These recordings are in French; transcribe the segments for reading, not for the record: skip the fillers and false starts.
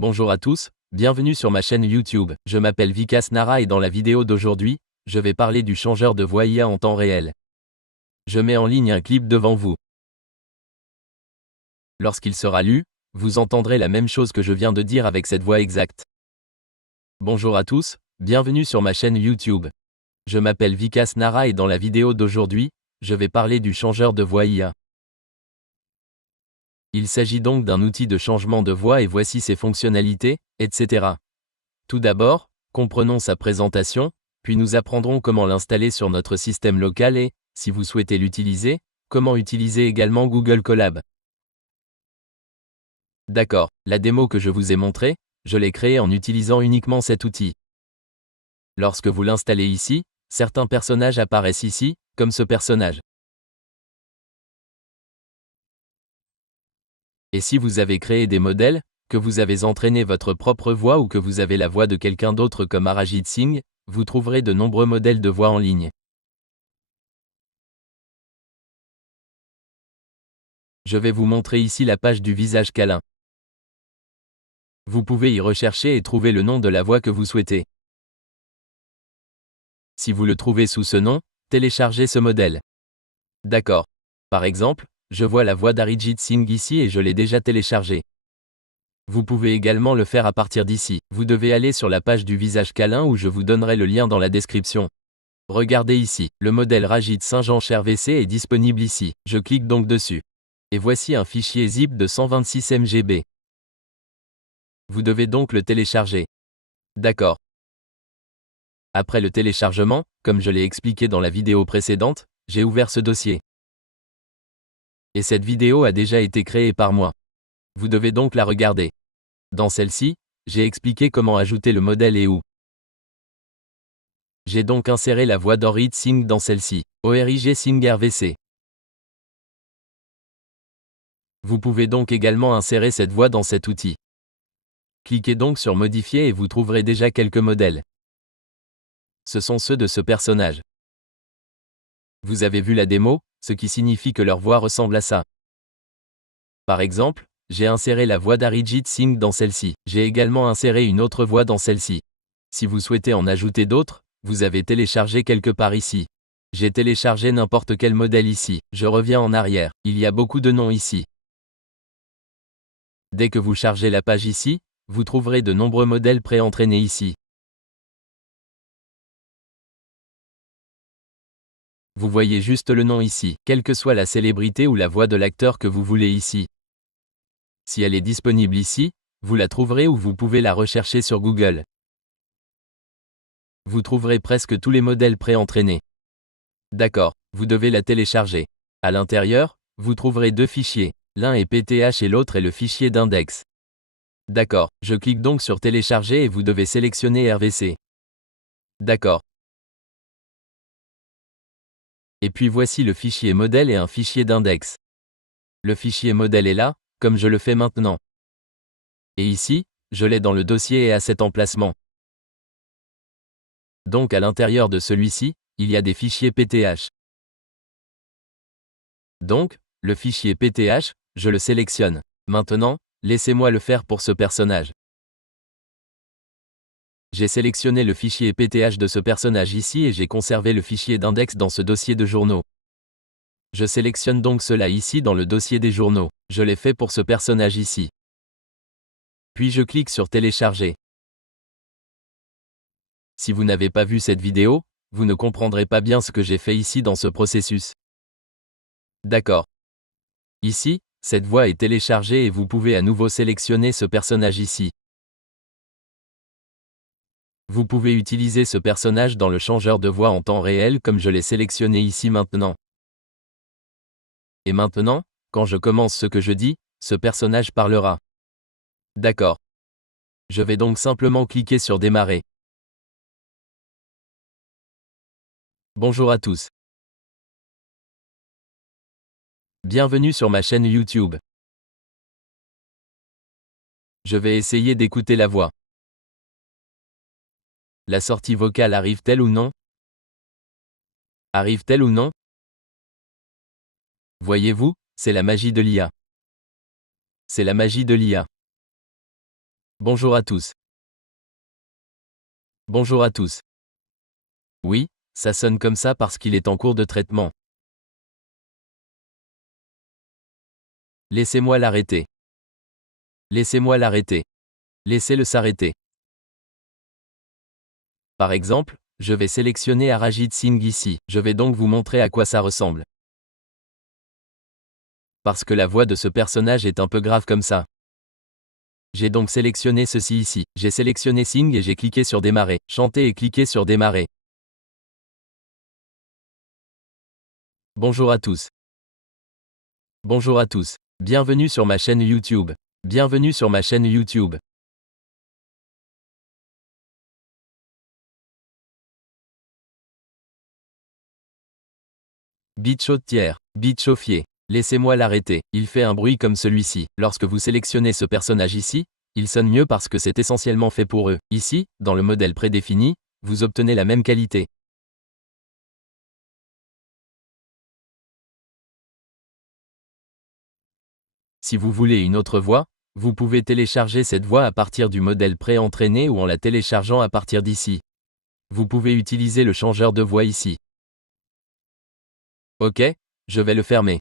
Bonjour à tous, bienvenue sur ma chaîne YouTube. Je m'appelle Vikas Nara et dans la vidéo d'aujourd'hui, je vais parler du changeur de voix IA en temps réel. Je mets en ligne un clip devant vous. Lorsqu'il sera lu, vous entendrez la même chose que je viens de dire avec cette voix exacte. Bonjour à tous, bienvenue sur ma chaîne YouTube. Je m'appelle Vikas Nara et dans la vidéo d'aujourd'hui, je vais parler du changeur de voix IA. Il s'agit donc d'un outil de changement de voix et voici ses fonctionnalités, etc. Tout d'abord, comprenons sa présentation, puis nous apprendrons comment l'installer sur notre système local et, si vous souhaitez l'utiliser, comment utiliser également Google Colab. D'accord, la démo que je vous ai montrée, je l'ai créée en utilisant uniquement cet outil. Lorsque vous l'installez ici, certains personnages apparaissent ici, comme ce personnage. Et si vous avez créé des modèles, que vous avez entraîné votre propre voix ou que vous avez la voix de quelqu'un d'autre comme Arijit Singh, vous trouverez de nombreux modèles de voix en ligne. Je vais vous montrer ici la page du visage câlin. Vous pouvez y rechercher et trouver le nom de la voix que vous souhaitez. Si vous le trouvez sous ce nom, téléchargez ce modèle. D'accord. Par exemple, je vois la voix d'Arijit Singh ici et je l'ai déjà téléchargé. Vous pouvez également le faire à partir d'ici. Vous devez aller sur la page du visage câlin où je vous donnerai le lien dans la description. Regardez ici, le modèle Rajit Saint-Jean VC est disponible ici. Je clique donc dessus. Et voici un fichier zip de 126 MB. Vous devez donc le télécharger. D'accord. Après le téléchargement, comme je l'ai expliqué dans la vidéo précédente, j'ai ouvert ce dossier. Et cette vidéo a déjà été créée par moi. Vous devez donc la regarder. Dans celle-ci, j'ai expliqué comment ajouter le modèle et où. J'ai donc inséré la voix d'Arijit Singh dans celle-ci, Orij Singh RVC. Vous pouvez donc également insérer cette voix dans cet outil. Cliquez donc sur Modifier et vous trouverez déjà quelques modèles. Ce sont ceux de ce personnage. Vous avez vu la démo, ce qui signifie que leur voix ressemble à ça. Par exemple, j'ai inséré la voix d'Arijit Singh dans celle-ci. J'ai également inséré une autre voix dans celle-ci. Si vous souhaitez en ajouter d'autres, vous avez téléchargé quelque part ici. J'ai téléchargé n'importe quel modèle ici. Je reviens en arrière. Il y a beaucoup de noms ici. Dès que vous chargez la page ici, vous trouverez de nombreux modèles pré-entraînés ici. Vous voyez juste le nom ici, quelle que soit la célébrité ou la voix de l'acteur que vous voulez ici. Si elle est disponible ici, vous la trouverez ou vous pouvez la rechercher sur Google. Vous trouverez presque tous les modèles pré-entraînés. D'accord, vous devez la télécharger. À l'intérieur, vous trouverez deux fichiers, l'un est PTH et l'autre est le fichier d'index. D'accord, je clique donc sur télécharger et vous devez sélectionner RVC. D'accord. Et puis voici le fichier modèle et un fichier d'index. Le fichier modèle est là, comme je le fais maintenant. Et ici, je l'ai dans le dossier et à cet emplacement. Donc à l'intérieur de celui-ci, il y a des fichiers PTH. Donc, le fichier PTH, je le sélectionne. Maintenant, laissez-moi le faire pour ce personnage. J'ai sélectionné le fichier PTH de ce personnage ici et j'ai conservé le fichier d'index dans ce dossier de journaux. Je sélectionne donc cela ici dans le dossier des journaux. Je l'ai fait pour ce personnage ici. Puis je clique sur télécharger. Si vous n'avez pas vu cette vidéo, vous ne comprendrez pas bien ce que j'ai fait ici dans ce processus. D'accord. Ici, cette voix est téléchargée et vous pouvez à nouveau sélectionner ce personnage ici. Vous pouvez utiliser ce personnage dans le changeur de voix en temps réel comme je l'ai sélectionné ici maintenant. Et maintenant, quand je commence ce que je dis, ce personnage parlera. D'accord. Je vais donc simplement cliquer sur Démarrer. Bonjour à tous. Bienvenue sur ma chaîne YouTube. Je vais essayer d'écouter la voix. La sortie vocale arrive-t-elle ou non? Arrive-t-elle ou non? Voyez-vous, c'est la magie de l'IA. C'est la magie de l'IA. Bonjour à tous. Bonjour à tous. Oui, ça sonne comme ça parce qu'il est en cours de traitement. Laissez-moi l'arrêter. Laissez-moi l'arrêter. Laissez-le s'arrêter. Par exemple, je vais sélectionner Arijit Singh ici. Je vais donc vous montrer à quoi ça ressemble. Parce que la voix de ce personnage est un peu grave comme ça. J'ai donc sélectionné ceci ici. J'ai sélectionné Sing et j'ai cliqué sur démarrer. Chanter et cliquer sur démarrer. Bonjour à tous. Bonjour à tous. Bienvenue sur ma chaîne YouTube. Bienvenue sur ma chaîne YouTube. Beat tiers. Beat chauffier. Laissez-moi l'arrêter. Il fait un bruit comme celui-ci. Lorsque vous sélectionnez ce personnage ici, il sonne mieux parce que c'est essentiellement fait pour eux. Ici, dans le modèle prédéfini, vous obtenez la même qualité. Si vous voulez une autre voix, vous pouvez télécharger cette voix à partir du modèle pré-entraîné ou en la téléchargeant à partir d'ici. Vous pouvez utiliser le changeur de voix ici. Ok, je vais le fermer.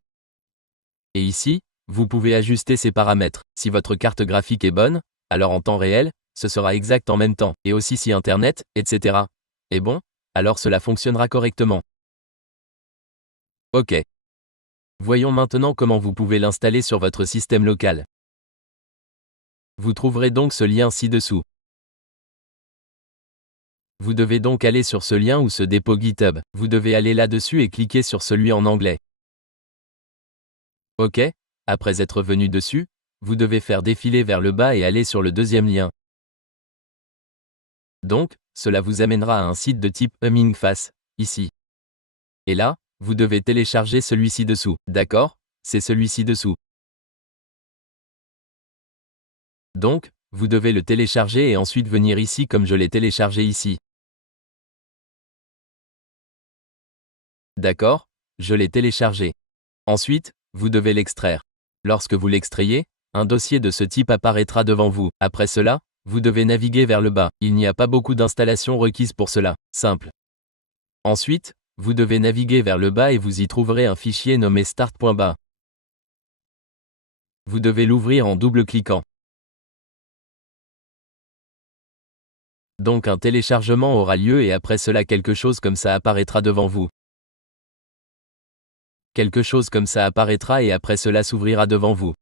Et ici, vous pouvez ajuster ces paramètres. Si votre carte graphique est bonne, alors en temps réel, ce sera exact en même temps. Et aussi si Internet, etc. est bon, alors cela fonctionnera correctement. Ok. Voyons maintenant comment vous pouvez l'installer sur votre système local. Vous trouverez donc ce lien ci-dessous. Vous devez donc aller sur ce lien ou ce dépôt GitHub. Vous devez aller là-dessus et cliquer sur celui en anglais. Ok, après être venu dessus, vous devez faire défiler vers le bas et aller sur le deuxième lien. Donc, cela vous amènera à un site de type Humming Face, ici. Et là, vous devez télécharger celui-ci dessous. D'accord? C'est celui-ci dessous. Donc, vous devez le télécharger et ensuite venir ici comme je l'ai téléchargé ici. D'accord? Je l'ai téléchargé. Ensuite, vous devez l'extraire. Lorsque vous l'extrayez, un dossier de ce type apparaîtra devant vous. Après cela, vous devez naviguer vers le bas. Il n'y a pas beaucoup d'installations requises pour cela. Simple. Ensuite, vous devez naviguer vers le bas et vous y trouverez un fichier nommé start.bat. Vous devez l'ouvrir en double-cliquant. Donc un téléchargement aura lieu et après cela quelque chose comme ça apparaîtra devant vous. Quelque chose comme ça apparaîtra et après cela s'ouvrira devant vous.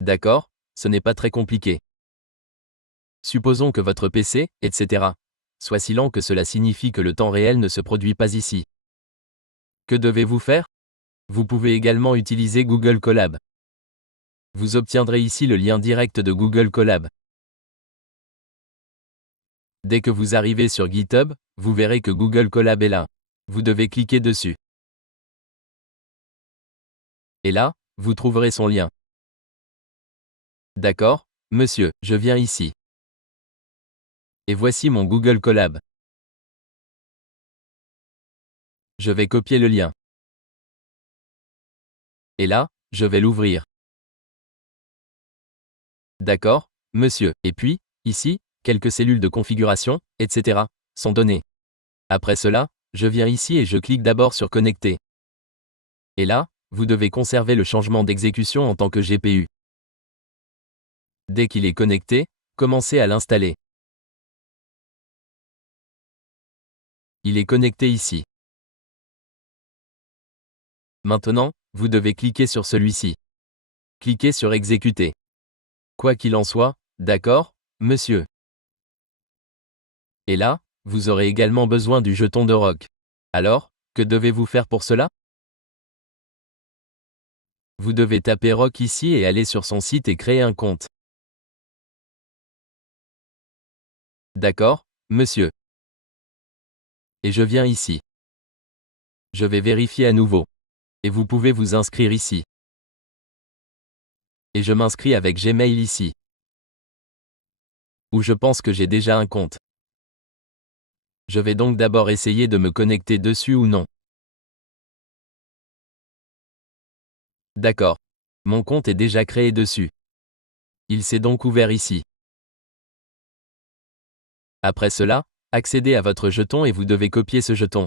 D'accord? Ce n'est pas très compliqué. Supposons que votre PC, etc., soit si lent que cela signifie que le temps réel ne se produit pas ici. Que devez-vous faire? Vous pouvez également utiliser Google Colab. Vous obtiendrez ici le lien direct de Google Colab. Dès que vous arrivez sur GitHub, vous verrez que Google Colab est là. Vous devez cliquer dessus. Et là, vous trouverez son lien. D'accord, monsieur, je viens ici. Et voici mon Google Colab. Je vais copier le lien. Et là, je vais l'ouvrir. D'accord, monsieur. Et puis, ici, quelques cellules de configuration, etc., sont données. Après cela, je viens ici et je clique d'abord sur Connecter. Et là, vous devez conserver le changement d'exécution en tant que GPU. Dès qu'il est connecté, commencez à l'installer. Il est connecté ici. Maintenant, vous devez cliquer sur celui-ci. Cliquez sur Exécuter. Quoi qu'il en soit, d'accord, monsieur. Et là, vous aurez également besoin du jeton de rock. Alors, que devez-vous faire pour cela? Vous devez taper rock ici et aller sur son site et créer un compte. D'accord, monsieur. Et je viens ici. Je vais vérifier à nouveau. Et vous pouvez vous inscrire ici. Et je m'inscris avec Gmail ici. Où je pense que j'ai déjà un compte. Je vais donc d'abord essayer de me connecter dessus ou non. D'accord. Mon compte est déjà créé dessus. Il s'est donc ouvert ici. Après cela, accédez à votre jeton et vous devez copier ce jeton.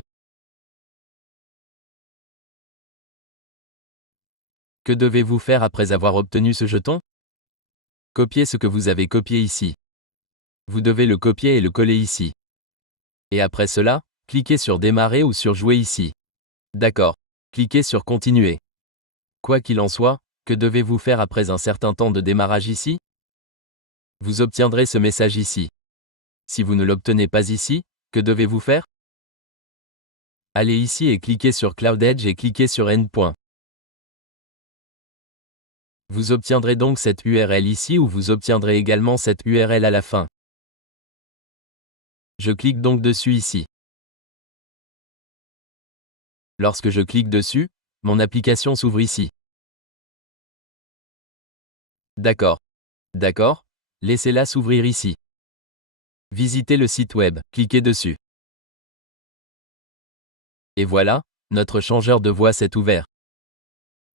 Que devez-vous faire après avoir obtenu ce jeton? Copiez ce que vous avez copié ici. Vous devez le copier et le coller ici. Et après cela, cliquez sur Démarrer ou sur Jouer ici. D'accord. Cliquez sur Continuer. Quoi qu'il en soit, que devez-vous faire après un certain temps de démarrage ici? Vous obtiendrez ce message ici. Si vous ne l'obtenez pas ici, que devez-vous faire? Allez ici et cliquez sur Cloud Edge et cliquez sur Endpoint. Vous obtiendrez donc cette URL ici ou vous obtiendrez également cette URL à la fin. Je clique donc dessus ici. Lorsque je clique dessus, mon application s'ouvre ici. D'accord. D'accord. Laissez-la s'ouvrir ici. Visitez le site web, cliquez dessus. Et voilà, notre changeur de voix s'est ouvert.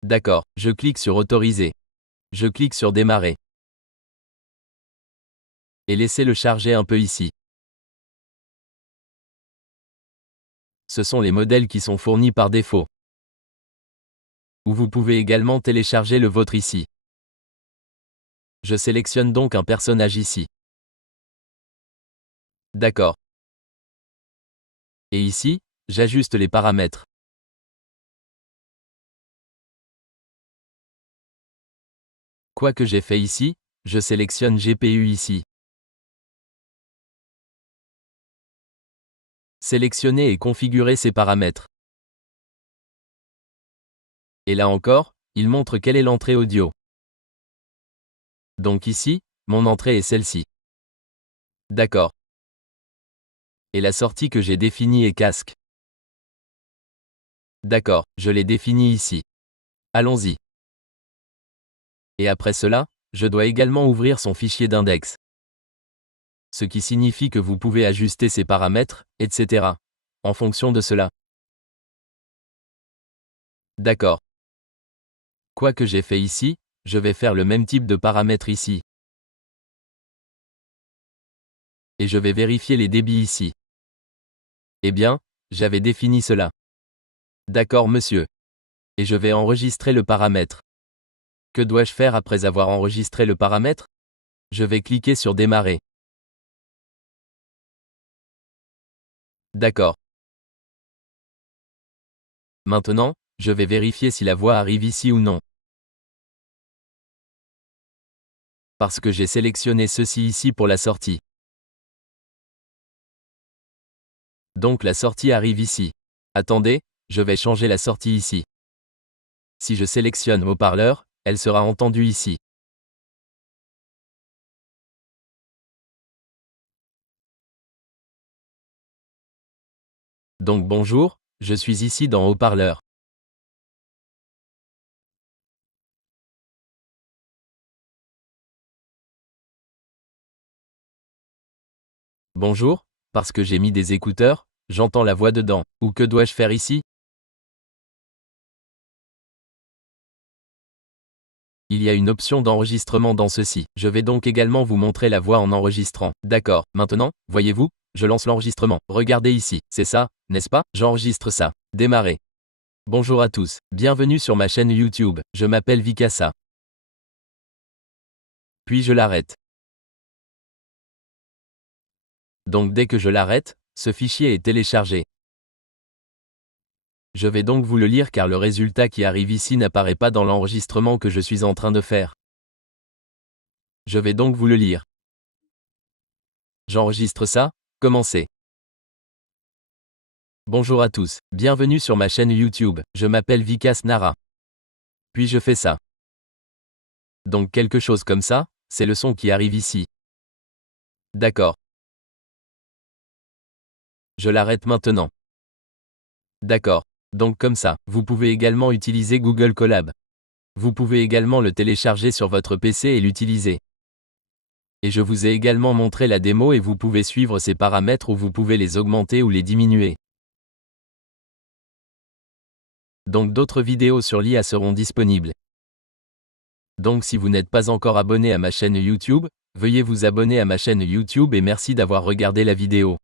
D'accord, je clique sur Autoriser. Je clique sur Démarrer. Et laissez-le charger un peu ici. Ce sont les modèles qui sont fournis par défaut. Ou vous pouvez également télécharger le vôtre ici. Je sélectionne donc un personnage ici. D'accord. Et ici, j'ajuste les paramètres. Quoi que j'ai fait ici, je sélectionne GPU ici. Sélectionnez et configurez ces paramètres. Et là encore, il montre quelle est l'entrée audio. Donc ici, mon entrée est celle-ci. D'accord. Et la sortie que j'ai définie est casque. D'accord, je l'ai définie ici. Allons-y. Et après cela, je dois également ouvrir son fichier d'index. Ce qui signifie que vous pouvez ajuster ces paramètres, etc. en fonction de cela. D'accord. Quoi que j'ai fait ici, je vais faire le même type de paramètres ici. Et je vais vérifier les débits ici. Eh bien, j'avais défini cela. D'accord monsieur. Et je vais enregistrer le paramètre. Que dois-je faire après avoir enregistré le paramètre? Je vais cliquer sur Démarrer. D'accord. Maintenant, je vais vérifier si la voix arrive ici ou non. Parce que j'ai sélectionné ceci ici pour la sortie. Donc la sortie arrive ici. Attendez, je vais changer la sortie ici. Si je sélectionne haut-parleur, elle sera entendue ici. Donc bonjour, je suis ici dans haut-parleur. Bonjour, parce que j'ai mis des écouteurs, j'entends la voix dedans. Ou que dois-je faire ici? Il y a une option d'enregistrement dans ceci. Je vais donc également vous montrer la voix en enregistrant. D'accord, maintenant, voyez-vous, je lance l'enregistrement. Regardez ici, c'est ça, n'est-ce pas? J'enregistre ça. Démarrer. Bonjour à tous, bienvenue sur ma chaîne YouTube, je m'appelle Vikasa. Puis je l'arrête. Donc dès que je l'arrête, ce fichier est téléchargé. Je vais donc vous le lire car le résultat qui arrive ici n'apparaît pas dans l'enregistrement que je suis en train de faire. Je vais donc vous le lire. J'enregistre ça, commencez. Bonjour à tous, bienvenue sur ma chaîne YouTube, je m'appelle Vikas Nara. Puis je fais ça. Donc quelque chose comme ça, c'est le son qui arrive ici. D'accord. Je l'arrête maintenant. D'accord. Donc comme ça, vous pouvez également utiliser Google Colab. Vous pouvez également le télécharger sur votre PC et l'utiliser. Et je vous ai également montré la démo et vous pouvez suivre ces paramètres ou vous pouvez les augmenter ou les diminuer. Donc d'autres vidéos sur l'IA seront disponibles. Donc si vous n'êtes pas encore abonné à ma chaîne YouTube, veuillez vous abonner à ma chaîne YouTube et merci d'avoir regardé la vidéo.